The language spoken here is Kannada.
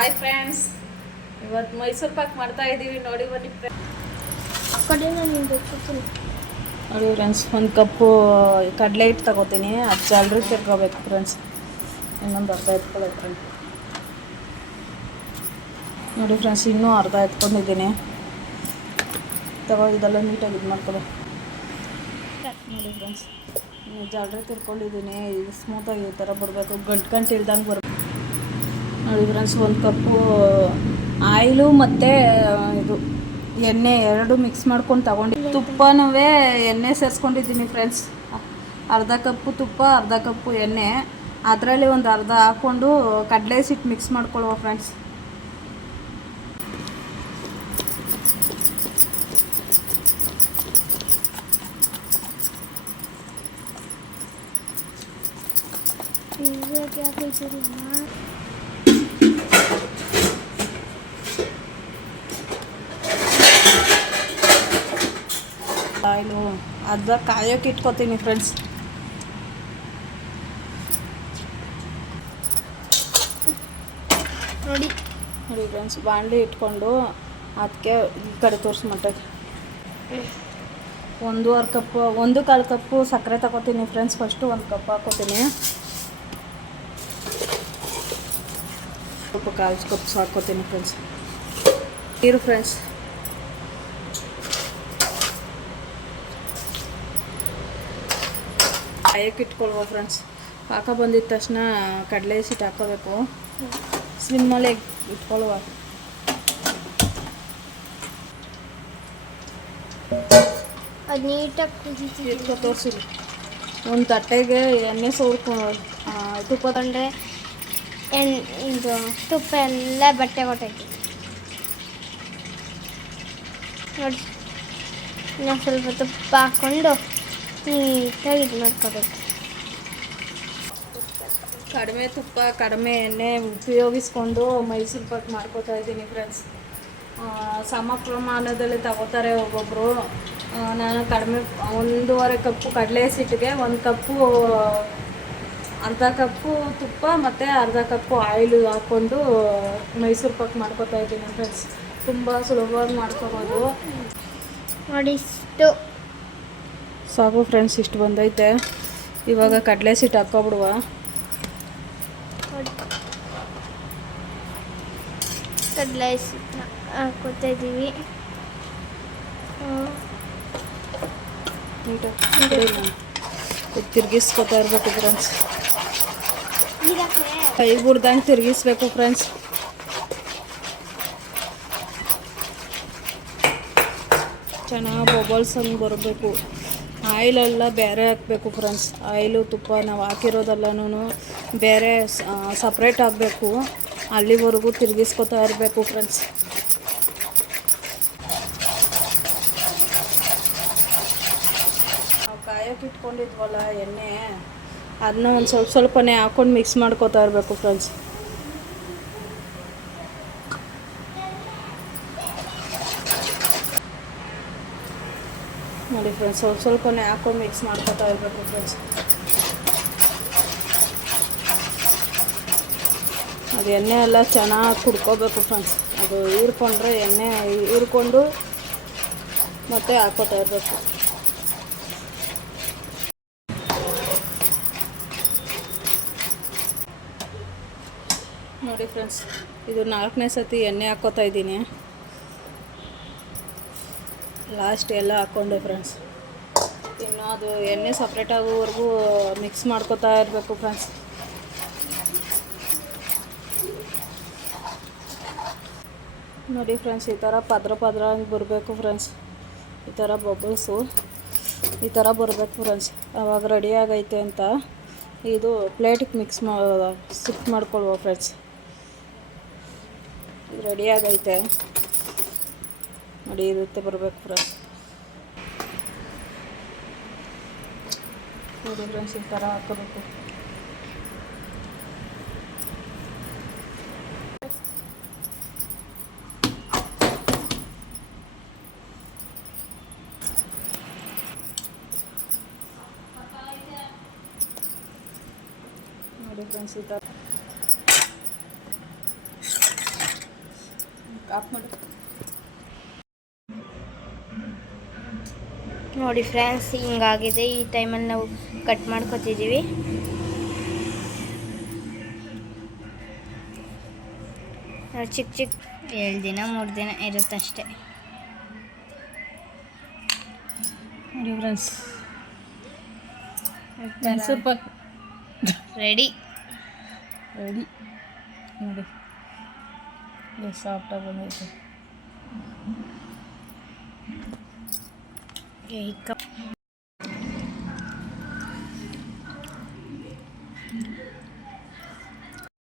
ಹಾಯ್ ಫ್ರೆಂಡ್ಸ್ ಇವತ್ತು ಮೈಸೂರು ಪಾಕ್ ಮಾಡ್ತಾ ಇದ್ದೀವಿ ನೋಡಿ ಬನ್ನಿ ನೋಡಿ ಫ್ರೆಂಡ್ಸ್ ಒಂದು ಕಪ್ಪು ಕಡಲೆ ಹಿಟ್ಟು ತಗೋತೀನಿ. ಅದು ಜಾಲ್ರಿ ತಿರ್ಕೋಬೇಕು ಫ್ರೆಂಡ್ಸ್ ಇನ್ನೊಂದು ಅರ್ಧ ಎತ್ಕೋಬೇಕು ಫ್ರೆಂಡ್ಸ್ ನೋಡಿ ಫ್ರೆಂಡ್ಸ್ ಇನ್ನೂ ಅರ್ಧ ಎತ್ಕೊಂಡಿದ್ದೀನಿ. ತಗೋ ಇದೆಲ್ಲ ನೀಟಾಗಿ ಇದು ಮಾಡ್ಕೊಳ್ಳಿ ನೋಡಿ ಫ್ರೆಂಡ್ಸ್ ಜಾಲ್ರಿ ತಿರ್ಕೊಂಡಿದ್ದೀನಿ. ಇದು ಸ್ಮೂತಾಗಿ ಈ ಥರ ಬರಬೇಕು. ಗಂಟು ಗಂಟು ಇಲ್ದಂಗೆ ಬರಬೇಕು. ನೋಡಿ ಫ್ರೆಂಡ್ಸ್ ಒಂದು ಕಪ್ಪು ಆಯಿಲು ಮತ್ತು ಇದು ಎಣ್ಣೆ ಎರಡು ಮಿಕ್ಸ್ ಮಾಡ್ಕೊಂಡು ತಗೊಂಡು ತುಪ್ಪನೂ ಎಣ್ಣೆ ಸೇರಿಸ್ಕೊಂಡಿದ್ದೀನಿ ಫ್ರೆಂಡ್ಸ್ ಅರ್ಧ ಕಪ್ಪು ತುಪ್ಪ, ಅರ್ಧ ಕಪ್ಪು ಎಣ್ಣೆ. ಅದರಲ್ಲಿ ಒಂದು ಅರ್ಧ ಹಾಕ್ಕೊಂಡು ಕಡಲೆ ಸಿಟ್ಟು ಮಿಕ್ಸ್ ಮಾಡ್ಕೊಳ್ಳುವ ಫ್ರೆಂಡ್ಸ್ ಇವಾಗ ಆಯಿಲು ಅರ್ಧ ಕಾಯೋಕೆ ಇಟ್ಕೋತೀನಿ ಫ್ರೆಂಡ್ಸ್ ನೋಡಿ. ನೋಡಿ ಫ್ರೆಂಡ್ಸ್ ಬಾಣಲಿ ಇಟ್ಕೊಂಡು ಅದಕ್ಕೆ ಈ ಕಡೆ ತೋರಿಸಿ ಮಟ್ಟಕ್ಕೆ ಒಂದೂವರೆ ಕಪ್ಪು ಒಂದು ಕಾಲು ಕಪ್ಪು ಸಕ್ಕರೆ ತಗೋತೀನಿ ಫ್ರೆಂಡ್ಸ್ ಫಸ್ಟು ಒಂದು ಕಪ್ ಹಾಕೋತೀನಿ. ಸ್ವಲ್ಪ ಕಾಲು ಕಪ್ ಹಾಕೋತೀನಿ ಫ್ರೆಂಡ್ಸ್ ನೀರು ಫ್ರೆಂಡ್ಸ್ ಕಾಯಕ್ಕೆ ಇಟ್ಕೊಳ್ವ ಫ್ರೆಂಡ್ಸ್ ಪಾಕ ಬಂದಿದ್ದ ತಕ್ಷಣ ಕಡಲೆ ಸಿಟ್ಟು ಹಾಕೋಬೇಕು. ಸ್ಲಿಮ್ಮಲ್ಲಿ ಇಟ್ಕೊಳ್ಳುವ ಅದು ನೀಟಾಗಿ ಇಟ್ಕೊ ಒಂದು ತಟ್ಟೆಗೆ ಎಣ್ಣೆ ಸೋರ್ಕೊಂಡು ತುಪ್ಪ ತಗೊಂಡ್ರೆ ಎಣ್ಣೆ ಇದು ತುಪ್ಪ ಎಲ್ಲ ಬಟ್ಟೆ ಕೊಟ್ಟೈತಿ ನೋಡಿ ಇನ್ನೊಂದು ಸ್ವಲ್ಪ ತುಪ್ಪ ಹಾಕ್ಕೊಂಡು ನೀಟಾಗಿ ಇದು ಮಾಡ್ಕೋಬೇಕು ಕಡಿಮೆ ತುಪ್ಪ ಕಡಿಮೆ ಎಣ್ಣೆ ಉಪಯೋಗಿಸ್ಕೊಂಡು ಮೈಸೂರು ಪಾಕ್ ಮಾಡ್ಕೋತಾ ಇದ್ದೀನಿ ಫ್ರೆಂಡ್ಸ್ ಸಮ ಪ್ರಮಾಣದಲ್ಲಿ ತಗೋತಾರೆ ಒಬ್ಬೊಬ್ಬರು ನಾನು ಕಡಿಮೆ ಒಂದೂವರೆ ಕಪ್ಪು ಕಡಲೆ ಸಿಟ್ಟಿಗೆ ಒಂದು ಕಪ್ಪು ಅರ್ಧ ಕಪ್ಪು ತುಪ್ಪ ಮತ್ತು ಅರ್ಧ ಕಪ್ಪು ಆಯಿಲ್ ಹಾಕ್ಕೊಂಡು ಮೈಸೂರು ಪಾಕ್ ಮಾಡ್ಕೋತಾ ಇದ್ದೀನಿ ಫ್ರೆಂಡ್ಸ್ ತುಂಬ ಸುಲಭವಾಗಿ ಮಾಡ್ಕೋಬೋದು. ನೋಡಿ ಇಷ್ಟು. ಸಾಕು ಫ್ರೆಂಡ್ಸ್ ಇಷ್ಟು ಬಂದೈತೆ. ಇವಾಗ ಕಡಲೆ ಸಿಟ್ಟು ಹಾಕ್ಕೊಬಿಡುವ. ಕಡಲೆ ಕಡಲೆ ಹಾಕೋತಾ ಇದ್ದೀವಿ. ತಿರ್ಗಿಸ್ಕೊತಾ ಇರ್ಬೇಕು ಫ್ರೆಂಡ್ಸ್ ಕೈ ಬಿಡ್ದಂಗೆ ತಿರ್ಗಿಸ್ಬೇಕು ಫ್ರೆಂಡ್ಸ್ ಚೆನ್ನಾಗಿ ಬಬಲ್ಸ್ ಹಂಗೆ ಬರಬೇಕು. ಆಯಿಲೆಲ್ಲ ಬೇರೆ ಹಾಕಬೇಕು ಫ್ರೆಂಡ್ಸ್ ಆಯಿಲು, ತುಪ್ಪ ನಾವು ಹಾಕಿರೋದೆಲ್ಲನೂ ಬೇರೆ ಸಪ್ರೇಟ್ ಆಗಬೇಕು ಅಲ್ಲಿವರೆಗೂ ತಿರುಗಿಸ್ಕೊತಾ ಇರಬೇಕು ಫ್ರೆಂಡ್ಸ್ ನಾವು ಕಾಯಕ್ಕೆ ಇಟ್ಕೊಂಡಿದ್ವಲ್ಲ ಎಣ್ಣೆ ಅದನ್ನ ಒಂದು ಸ್ವಲ್ಪ ಸ್ವಲ್ಪನೇ ಹಾಕೊಂಡು ಮಿಕ್ಸ್ ಮಾಡ್ಕೋತಾ ಇರಬೇಕು ಫ್ರೆಂಡ್ಸ್ ನೋಡಿ ಫ್ರೆಂಡ್ಸ್ ಸ್ವಲ್ಪ ಸ್ವಲ್ಪನೇ ಹಾಕೊಂಡು ಮಿಕ್ಸ್ ಮಾಡ್ಕೊತಾ ಇರಬೇಕು ಫ್ರೆಂಡ್ಸ್ ಅದು ಎಣ್ಣೆ ಎಲ್ಲ ಚೆನ್ನಾಗಿ ಕುಡ್ಕೋಬೇಕು ಫ್ರೆಂಡ್ಸ್ ಅದು ಹೀರ್ಕೊಂಡ್ರೆ ಎಣ್ಣೆ ಹೀರ್ಕೊಂಡು ಮತ್ತೆ ಹಾಕೋತಾ ಇರಬೇಕು. ನೋಡಿ ಫ್ರೆಂಡ್ಸ್ ಇದು ನಾಲ್ಕನೇ ಸತಿ ಎಣ್ಣೆ ಹಾಕೋತಾ ಇದ್ದೀನಿ. ಲಾಸ್ಟ್ ಎಲ್ಲ ಹಾಕ್ಕೊಂಡು ಫ್ರೆಂಡ್ಸ್ ಇನ್ನು ಅದು ಎಣ್ಣೆ ಸಪ್ರೇಟ್ ಆಗೋವರೆಗೂ ಮಿಕ್ಸ್ ಮಾಡ್ಕೋತಾ ಇರಬೇಕು ಫ್ರೆಂಡ್ಸ್ ನೋಡಿ ಫ್ರೆಂಡ್ಸ್ ಈ ಥರ ಪದ್ರ ಪದ್ರ ಹಂಗೆ ಬರಬೇಕು ಫ್ರೆಂಡ್ಸ್ ಈ ಥರ ಬಬಲ್ಸು ಈ ಥರ ಬರಬೇಕು ಫ್ರೆಂಡ್ಸ್ ಅವಾಗ ರೆಡಿ ಆಗೈತೆ ಅಂತ ಇದು ಪ್ಲೇಟಿಗೆ ಮಿಕ್ಸ್ ಮಾ ಸಿಫ್ಟ್ ಮಾಡ್ಕೊಳ್ವ ಫ್ರೆಂಡ್ಸ್ ರೆಡಿ ಆಗೈತೆ. ನೋಡಿ ಇರುತ್ತೆ ಬರಬೇಕು ಫ್ರೆಂಡ್ಸ್ ನೋಡಿ ಫ್ರೆಂಡ್ಸ್ ಈ ಥರ ಹಾಕೋಬೇಕು ನೋಡಿ ಫ್ರೆಂಡ್ಸ್ ಈ ಥರ ಆಫ್ ಮಾಡು ನೋಡಿ ಫ್ರೆಂಡ್ಸ್ ಹಿಂಗಾಗಿದೆ. ಈ ಟೈಮಲ್ಲಿ ನಾವು ಕಟ್ ಮಾಡ್ಕೋತಿದ್ದೀವಿ ಚಿಕ್ಕ ಚಿಕ್ಕ ಏಳು ದಿನ ಮೂರು ದಿನ ಇರುತ್ತಷ್ಟೇ ನೋಡಿ ಫ್ರೆಂಡ್ಸ್ ಸೂಪರ್ ರೆಡಿ ರೆಡಿ ನೋಡಿ. ಸಾಫ್ಟಾಗಿ ಬಂದೈತೆ ಈ ಕಪ್